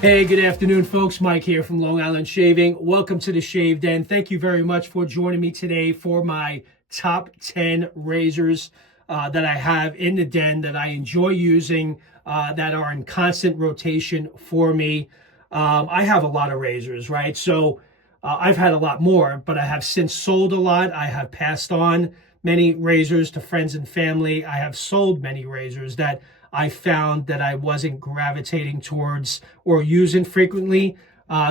Hey, good afternoon, folks. Mike here from Long Island Shaving. Welcome to the Shave Den. Thank you very much for joining me today for my top 10 razors that I have in the den that I enjoy using, that are in constant rotation for me. I have a lot of razors, right? So I've had a lot more, but I have since sold a lot. I have passed on many razors to friends and family. I have sold many razors that I found that I wasn't gravitating towards or using frequently.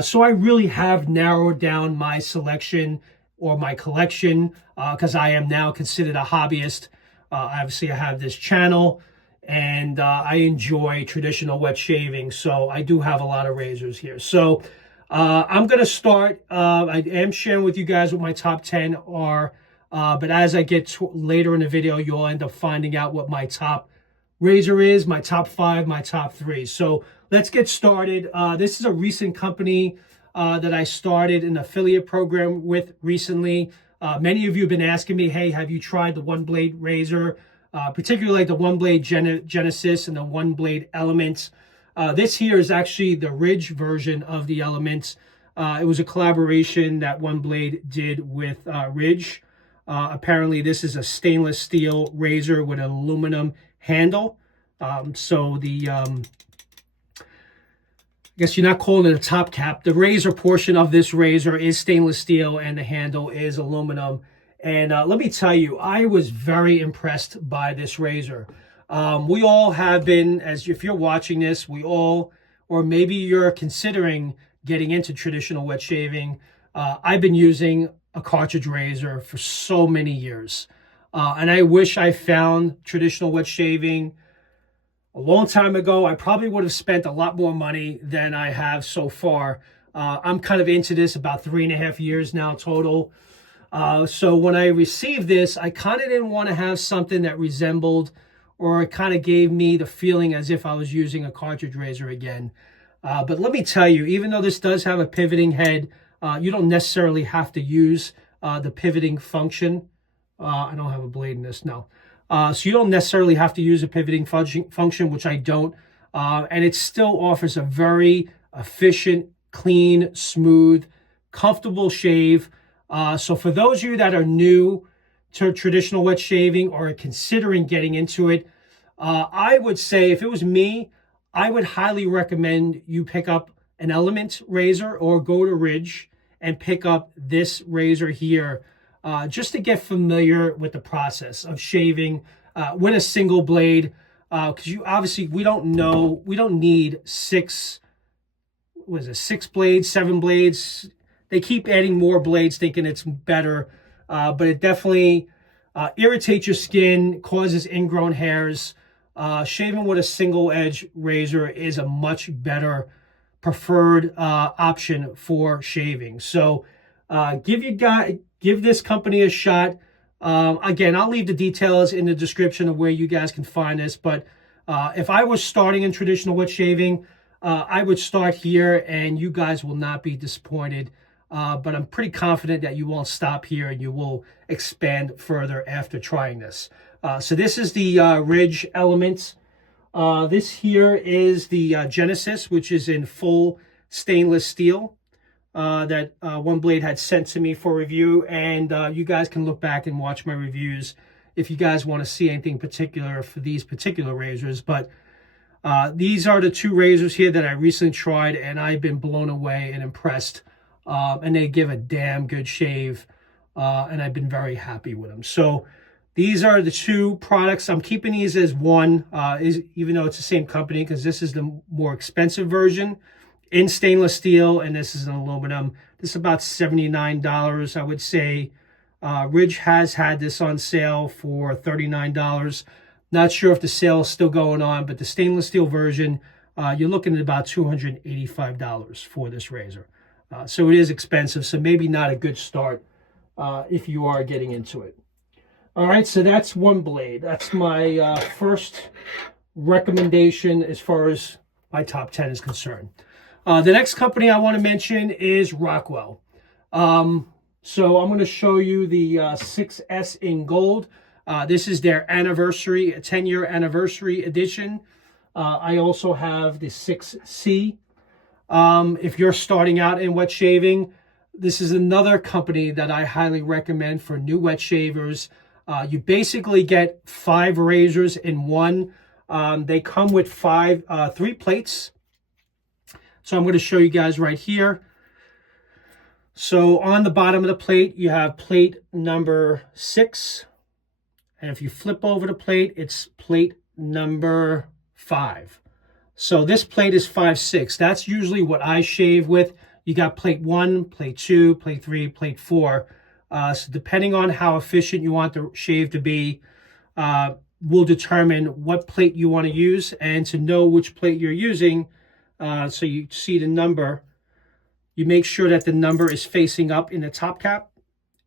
So I really have narrowed down my selection or my collection because I am now considered a hobbyist. Obviously, I have this channel and I enjoy traditional wet shaving. So I do have a lot of razors here. So I'm going to start. I am sharing with you guys what my top 10 are. But as I get later in the video, you'll end up finding out what my top razor is, my top 5, my top 3. So let's get started. This is a recent company that I started an affiliate program with recently. Many of you have been asking me, hey, have you tried the OneBlade Razor, particularly like the OneBlade Genesis and the OneBlade Element. This here is actually the Ridge version of the Element. It was a collaboration that OneBlade did with Ridge. Apparently, this is a stainless steel razor with an aluminum handle. So the I guess you're not calling it a top cap. The razor portion of this razor is stainless steel and the handle is aluminum. And let me tell you, I was very impressed by this razor. We all have been, as if you're watching this, we all, or maybe you're considering getting into traditional wet shaving. I've been using a cartridge razor for so many years. And I wish I found traditional wet shaving a long time ago. I probably would have spent a lot more money than I have so far. I'm kind of into this about 3.5 years now total. So when I received this, I kind of didn't want to have something that resembled, or it kind of gave me the feeling as if I was using a cartridge razor again. But let me tell you, even though this does have a pivoting head, you don't necessarily have to use the pivoting function. I don't have a blade in this, no. So you don't necessarily have to use a pivoting function, which I don't. And it still offers a very efficient, clean, smooth, comfortable shave. So for those of you that are new to traditional wet shaving or are considering getting into it, I would say if it was me, I would highly recommend you pick up an Element razor or go to Ridge and pick up this razor here. Just to get familiar with the process of shaving with a single blade, because we don't need 6 blades, 7 blades. They keep adding more blades thinking it's better, but it definitely irritates your skin, causes ingrown hairs. Shaving with a single edge razor is a much better preferred option for shaving. So give this company a shot. Again, I'll leave the details in the description of where you guys can find this. But if I was starting in traditional wet shaving, I would start here and you guys will not be disappointed. But I'm pretty confident that you won't stop here and you will expand further after trying this. So this is the Ridge Element. This here is the Genesis, which is in full stainless steel. That OneBlade had sent to me for review, and you guys can look back and watch my reviews if you guys want to see anything particular for these particular razors. But these are the 2 razors here that I recently tried, and I've been blown away and impressed. And they give a damn good shave, and I've been very happy with them. So these are the 2 products. I'm keeping these as one, even though it's the same company, because this is the more expensive version in stainless steel, and this is an aluminum. This is about $79, I would say. Ridge has had this on sale for $39. Not sure if the sale is still going on, but the stainless steel version, you're looking at about $285 for this razor. So it is expensive, so maybe not a good start if you are getting into it. All right, so that's OneBlade. That's my first recommendation as far as my top 10 is concerned. The next company I want to mention is Rockwell. So I'm going to show you the 6S in gold. This is their anniversary, 10-year anniversary edition. I also have the 6C. If you're starting out in wet shaving, this is another company that I highly recommend for new wet shavers. You basically get 5 razors in one. They come with 3 plates. So I'm going to show you guys right here. So on the bottom of the plate, you have plate number 6. And if you flip over the plate, it's plate number 5. So this plate is 5/6. That's usually what I shave with. You got plate 1, plate 2, plate 3, plate 4. So depending on how efficient you want the shave to be, will determine what plate you want to use. And to know which plate you're using, so you see the number, you make sure that the number is facing up in the top cap,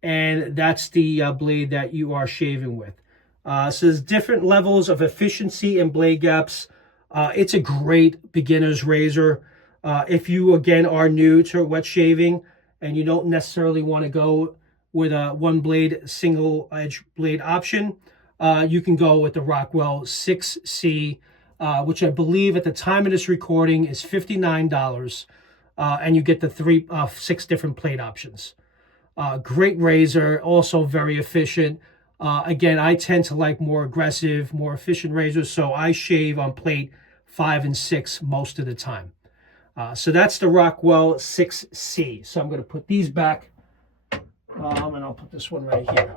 and that's the blade that you are shaving with. So there's different levels of efficiency and blade gaps. It's a great beginner's razor. If you, again, are new to wet shaving and you don't necessarily want to go with a OneBlade single edge blade option, you can go with the Rockwell 6C, which I believe at the time of this recording is $59. And you get the 6 different plate options. Great razor, also very efficient. Again, I tend to like more aggressive, more efficient razors, so I shave on plate 5 and 6 most of the time. So that's the Rockwell 6C. So I'm going to put these back, and I'll put this one right here.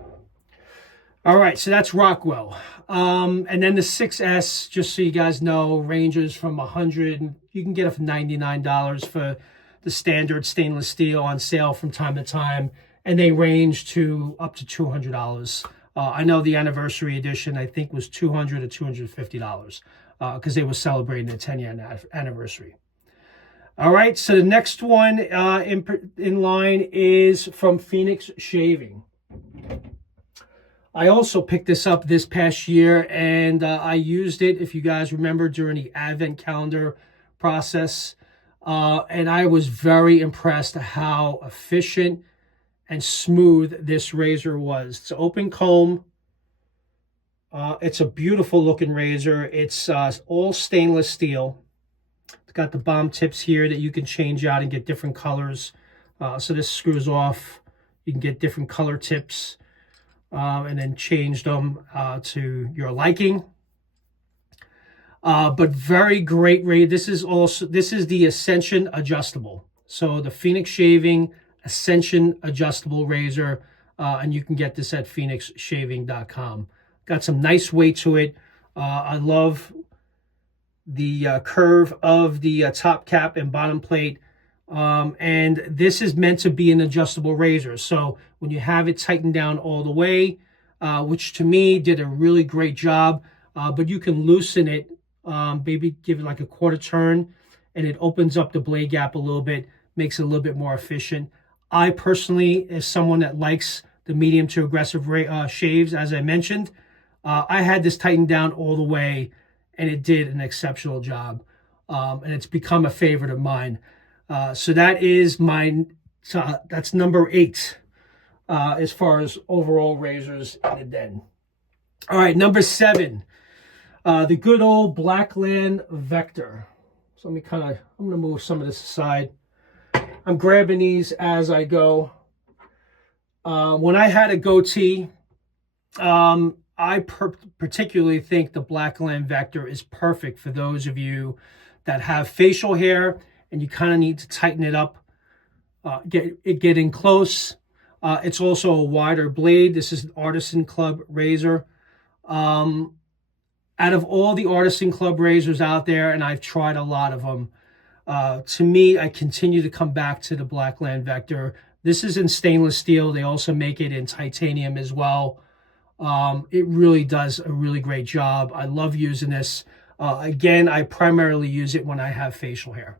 All right, so that's Rockwell. And then the 6S, just so you guys know, ranges from $100, you can get it for $99 for the standard stainless steel on sale from time to time, and they range to up to $200. I know the anniversary edition, I think, was $200 to $250 because they were celebrating their 10-year anniversary. All right, so the next one in line is from Phoenix Shaving. I also picked this up this past year, and I used it, if you guys remember, during the Advent calendar process. And I was very impressed how efficient and smooth this razor was. It's an open comb. It's a beautiful looking razor. It's all stainless steel. It's got the bomb tips here that you can change out and get different colors. So this screws off. You can get different color tips and then change them to your liking. But very great razor. This is the Ascension adjustable. So the Phoenix Shaving Ascension adjustable razor, and you can get this at phoenixshaving.com. Got some nice weight to it. I love the curve of the top cap and bottom plate. And this is meant to be an adjustable razor. So when you have it tightened down all the way, which to me did a really great job, but you can loosen it, maybe give it like a quarter turn, and it opens up the blade gap a little bit, makes it a little bit more efficient. I personally, as someone that likes the medium to aggressive shaves, as I mentioned, I had this tightened down all the way, and it did an exceptional job. And it's become a favorite of mine. So that is that's number 8 as far as overall razors in the den. All right, number 7, the good old Blackland Vector. So I'm going to move some of this aside. I'm grabbing these as I go. When I had a goatee, I particularly think the Blackland Vector is perfect for those of you that have facial hair and you kind of need to tighten it up, get in close. It's also a wider blade. This is an Artisan Club razor. Out of all the Artisan Club razors out there, and I've tried a lot of them, to me, I continue to come back to the Blackland Vector. This is in stainless steel. They also make it in titanium as well. It really does a really great job. I love using this. Again, I primarily use it when I have facial hair.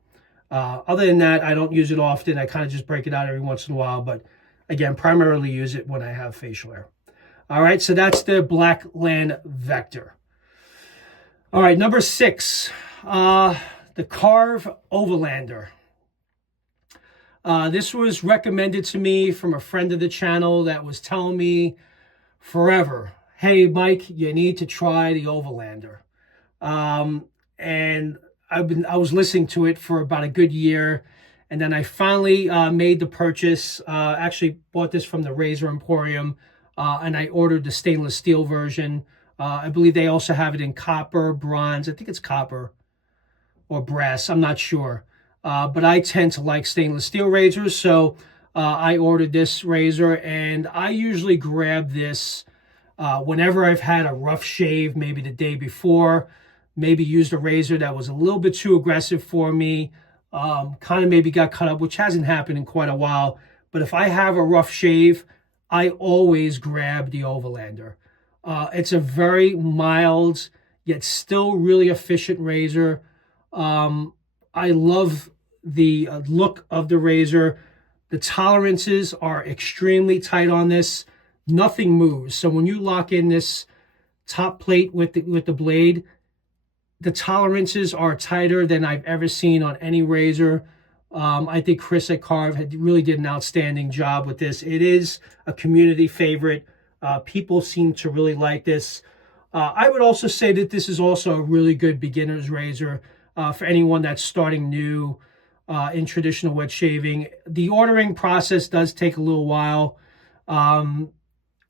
Other than that, I don't use it often. I kind of just break it out every once in a while. But again, primarily use it when I have facial hair. All right, so that's the Blackland Vector. All right, number 6, the Cleaver Overlander. This was recommended to me from a friend of the channel that was telling me forever, hey, Mike, you need to try the Overlander. And I was listening to it for about a good year, and then I finally made the purchase. Actually bought this from the Razor Emporium, and I ordered the stainless steel version. I believe they also have it in copper, bronze. I think it's copper or brass. I'm not sure. But I tend to like stainless steel razors, so I ordered this razor, and I usually grab this whenever I've had a rough shave, maybe the day before, maybe used a razor that was a little bit too aggressive for me, kind of maybe got cut up, which hasn't happened in quite a while. But if I have a rough shave, I always grab the Overlander. It's a very mild, yet still really efficient razor. I love the look of the razor. The tolerances are extremely tight on this. Nothing moves. So when you lock in this top plate with the blade, the tolerances are tighter than I've ever seen on any razor. I think Chris at Carve really did an outstanding job with this. It is a community favorite. People seem to really like this. I would also say that this is also a really good beginner's razor for anyone that's starting new in traditional wet shaving. The ordering process does take a little while.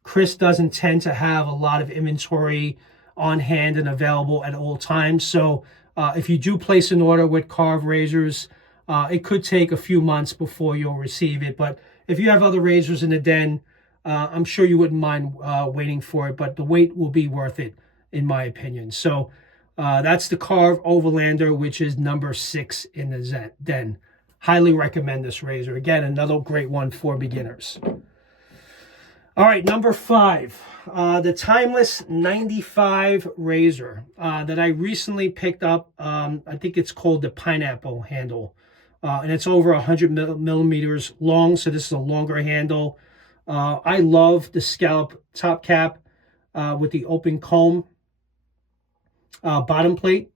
Chris doesn't tend to have a lot of inventory on hand and available at all times. So if you do place an order with Carve Razors, it could take a few months before you'll receive it. But if you have other razors in the den, I'm sure you wouldn't mind waiting for it, but the wait will be worth it, in my opinion. So that's the Carve Overlander, which is number 6 in the den. Highly recommend this razor. Again, another great one for beginners. All right, number 5, the Timeless 95 razor that I recently picked up. I think it's called the Pineapple handle, and it's over 100 millimeters long, so this is a longer handle. I love the scallop top cap with the open comb bottom plate.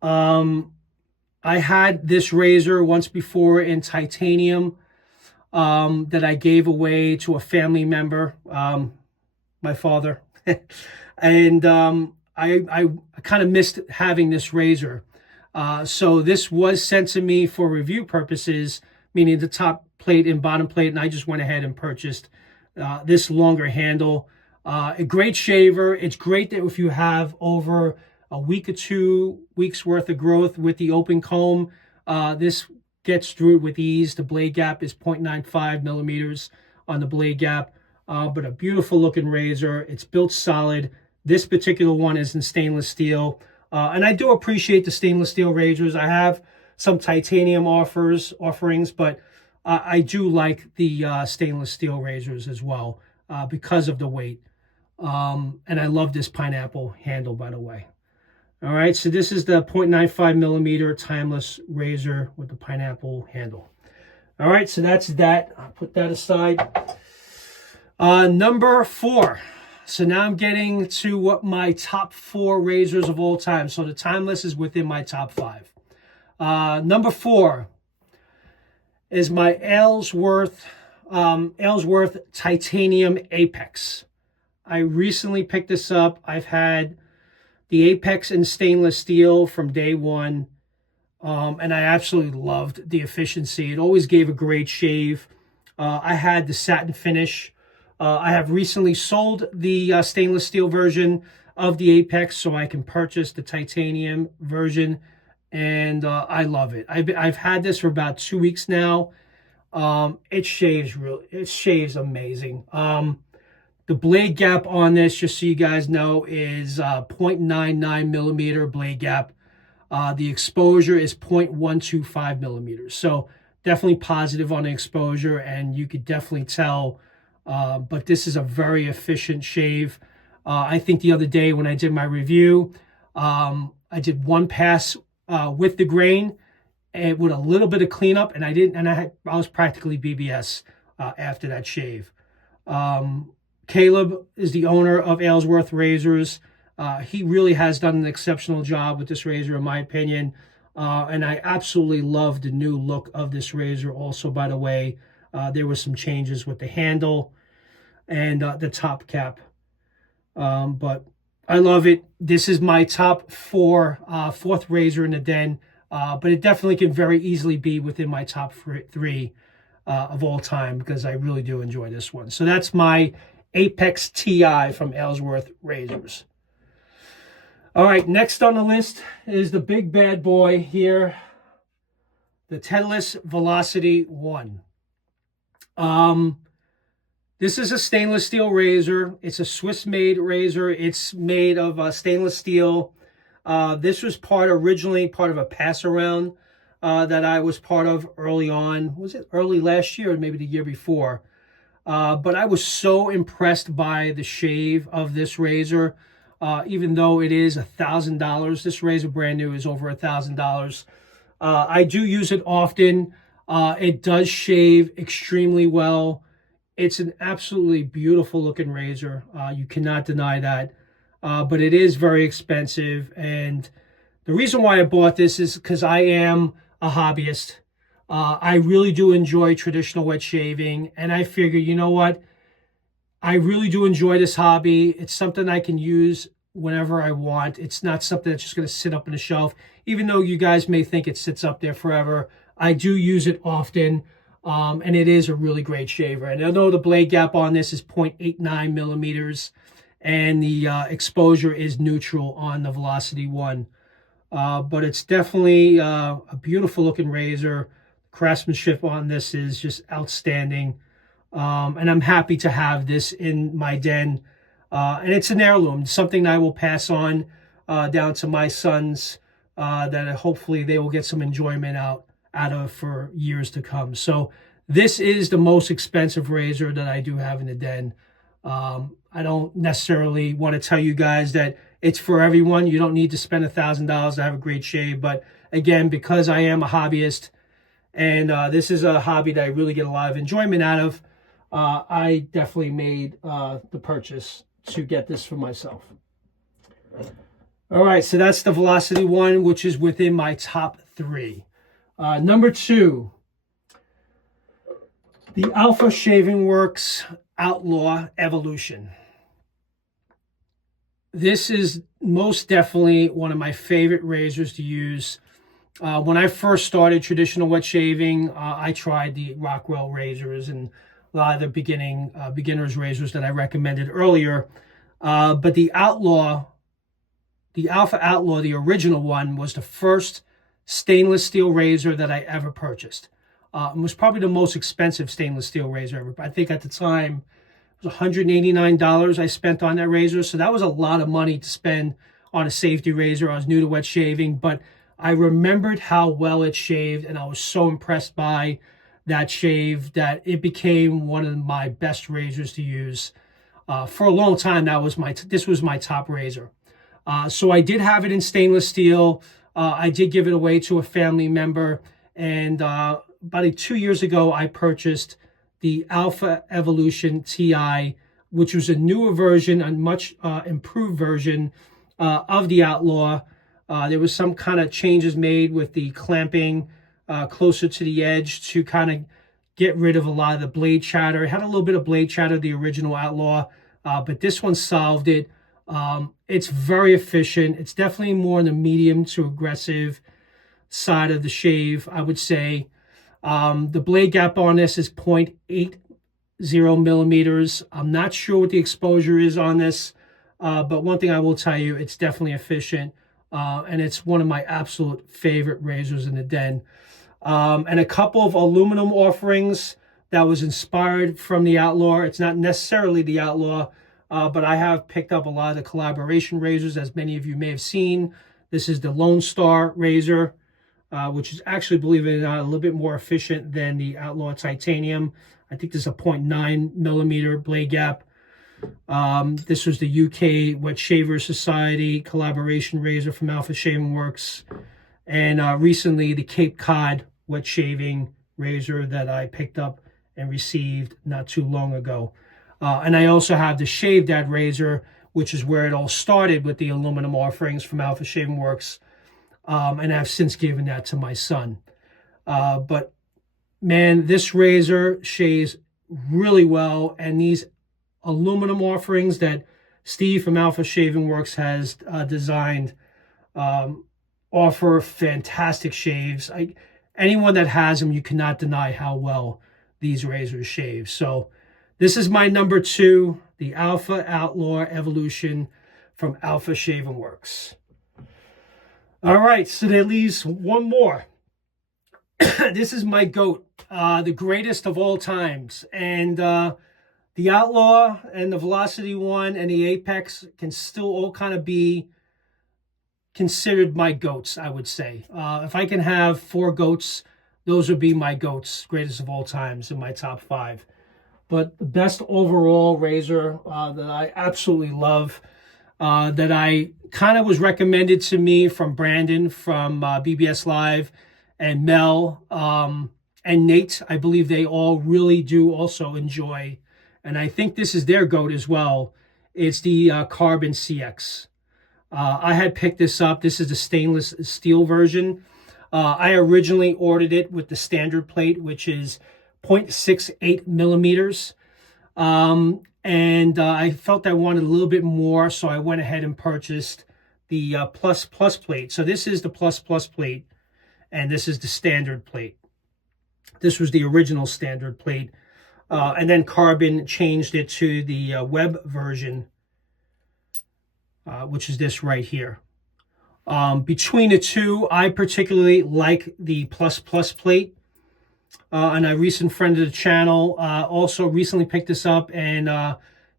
I had this razor once before in titanium that I gave away to a family member, my father. And I kind of missed having this razor. So this was sent to me for review purposes, meaning the top plate and bottom plate, and I just went ahead and purchased this longer handle. A great shaver. It's great that if you have over a week or 2 weeks worth of growth with the open comb, this gets through it with ease. The blade gap is 0.95 millimeters on the blade gap, but a beautiful looking razor. It's built solid. This particular one is in stainless steel, and I do appreciate the stainless steel razors. I have some titanium offerings, but I do like the stainless steel razors as well because of the weight. And I love this pineapple handle, by the way. All right, so this is the 0.95 millimeter timeless razor with the pineapple handle. All right, so that's that. I'll put that aside. Number 4. So now I'm getting to what my top 4 razors of all time. So the Timeless is within my top 5. Number 4 is my Ellsworth Titanium Apex. I recently picked this up. I've had the Apex in stainless steel from day one, and I absolutely loved the efficiency. It always gave a great shave. I had the satin finish. I have recently sold the stainless steel version of the Apex, so I can purchase the titanium version, and I love it. I've had this for about 2 weeks now. It shaves amazing. The blade gap on this, just so you guys know, is 0.99 millimeter blade gap. The exposure is 0.125 millimeters. So definitely positive on the exposure, and you could definitely tell. But this is a very efficient shave. I think the other day when I did my review, I did one pass with the grain and with a little bit of cleanup, and I was practically BBS after that shave. Caleb is the owner of Aylsworth Razors. He really has done an exceptional job with this razor, in my opinion. And I absolutely love the new look of this razor also, by the way. There were some changes with the handle and the top cap. But I love it. This is my top fourth razor in the den, but it definitely can very easily be within my top three of all time, because I really do enjoy this one. So that's my Apex Ti from Aylsworth Razors. All right, next on the list is the big bad boy here, the Tas Velocity 1. This is a stainless steel razor. It's a Swiss-made razor. It's made of stainless steel. This was originally part of a pass-around that I was part of early on. Was it early last year or maybe the year before? But I was so impressed by the shave of this razor. Even though it is $1,000, this razor brand new is over $1,000. I do use it often. It does shave extremely well. It's an absolutely beautiful looking razor. You cannot deny that. But it is very expensive. And the reason why I bought this is because I am a hobbyist. I really do enjoy traditional wet shaving. And I figure, you know what? I really do enjoy this hobby. It's something I can use whenever I want. It's not something that's just going to sit up on the shelf. Even though you guys may think it sits up there forever, I do use it often. And it is a really great shaver. And I know the blade gap on this is 0.89 millimeters, and the exposure is neutral on the Velocity 1. But it's definitely a beautiful looking razor. Craftsmanship on this is just outstanding. And I'm happy to have this in my den. And it's an heirloom, something that I will pass on down to my sons, that hopefully they will get some enjoyment out of for years to come. So this is the most expensive razor that I do have in the den. I don't necessarily want to tell you guys that it's for everyone. You don't need to spend $1,000 to have a great shave. But again, because I am a hobbyist, and this is a hobby that I really get a lot of enjoyment out of, I definitely made the purchase to get this for myself. All right, so that's the Velocity 1, which is within my top 3. Number 2, the Alpha Shaving Works Outlaw Evolution. This is most definitely one of my favorite razors to use. When I first started traditional wet shaving, I tried the Rockwell Razors and a lot of the beginner's razors that I recommended earlier. But the Alpha Outlaw, the original one, was the first stainless steel razor that I ever purchased. It was probably the most expensive stainless steel razor ever. I think at the time it was $189 I spent on that razor. So that was a lot of money to spend on a safety razor. I was new to wet shaving, but I remembered how well it shaved, and I was so impressed by that shave that it became one of my best razors to use. For a long time, this was my top razor. So I did have it in stainless steel. I did give it away to a family member, and about 2 years ago, I purchased the Alpha Evolution Ti, which was a newer version, a much improved version of the Outlaw. There was some kind of changes made with the clamping closer to the edge to kind of get rid of a lot of the blade chatter. It had a little bit of blade chatter, the original Outlaw, but this one solved it. It's very efficient. It's definitely more on the medium to aggressive side of the shave, I would say. The blade gap on this is 0.80 millimeters. I'm not sure what the exposure is on this, but one thing I will tell you, it's definitely efficient, and it's one of my absolute favorite razors in the den. And a couple of aluminum offerings that was inspired from the Outlaw. It's not necessarily the Outlaw, but I have picked up a lot of the collaboration razors, as many of you may have seen. This is the Lone Star razor, which is actually, believe it or not, a little bit more efficient than the Outlaw Titanium. I think there's a 0.9 millimeter blade gap. This was the UK Wet Shavers Society collaboration razor from Alpha Shaving Works. And recently, the Cape Cod wet shaving razor that I picked up and received not too long ago. And I also have the Shave Dad razor, which is where it all started with the aluminum offerings from Alpha Shaving Works. And I've since given that to my son. But man, this razor shaves really well. And these aluminum offerings that Steve from Alpha Shaving Works has designed offer fantastic shaves. Anyone that has them, you cannot deny how well these razors shave. So this is my number 2, the Alpha Outlaw Evolution from Alpha Shaving Works. All right, so there leaves one more. This is my GOAT, the greatest of all times. And the Outlaw and the Velocity one and the Apex can still all kind of be considered my GOATs, I would say. If I can have 4 GOATs, those would be my GOATs, greatest of all times, in my top 5. But the best overall razor that I absolutely love, that I kind of was recommended to me from Brandon from BBS Live, and Mel and Nate, I believe they all really do also enjoy, and I think this is their GOAT as well. It's the Carbon CX. I had picked this up. This is the stainless steel version. I originally ordered it with the standard plate, which is 0.68 millimeters. And I felt I wanted a little bit more, so I went ahead and purchased the plus plate. So this is the plus plate, and this is the standard plate. This was the original standard plate. And then Carbon changed it to the web version, which is this right here. Between the two, I particularly like the plus plate. And a recent friend of the channel also recently picked this up and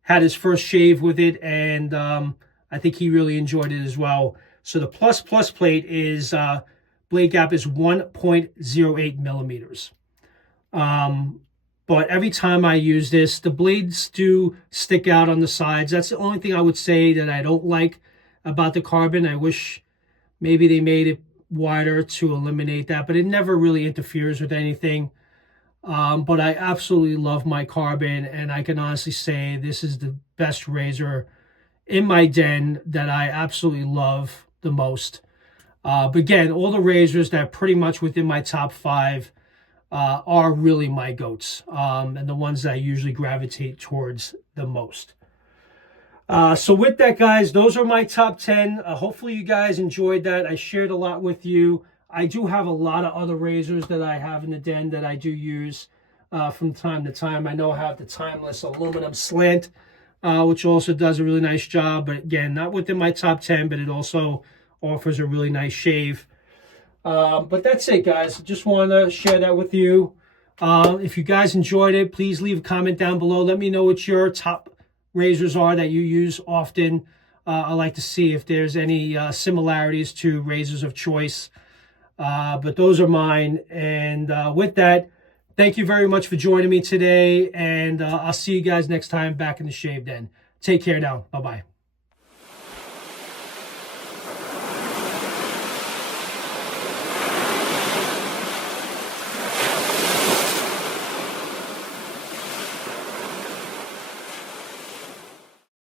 had his first shave with it, and I think he really enjoyed it as well. So the plus plate is blade gap is 1.08 millimeters. But every time I use this, the blades do stick out on the sides. That's the only thing I would say that I don't like about the Carbon. I wish maybe they made it wider to eliminate that, but it never really interferes with anything. But I absolutely love my Carbon, and I can honestly say this is the best razor in my den that I absolutely love the most. But again, all the razors that are pretty much within my top 5 are really my GOATs, and the ones that I usually gravitate towards the most. So with that, guys, those are my top 10. Hopefully you guys enjoyed that. I shared a lot with you. I do have a lot of other razors that I have in the den that I do use from time to time. I know I have the Timeless aluminum slant, which also does a really nice job. But again, not within my top 10, but it also offers a really nice shave. But that's it, guys. Just want to share that with you. If you guys enjoyed it, please leave a comment down below. Let me know what your top razors are that you use often. I like to see if there's any similarities to razors of choice. But those are mine. And with that, thank you very much for joining me today. And I'll see you guys next time back in the shave den. Take care now. Bye-bye.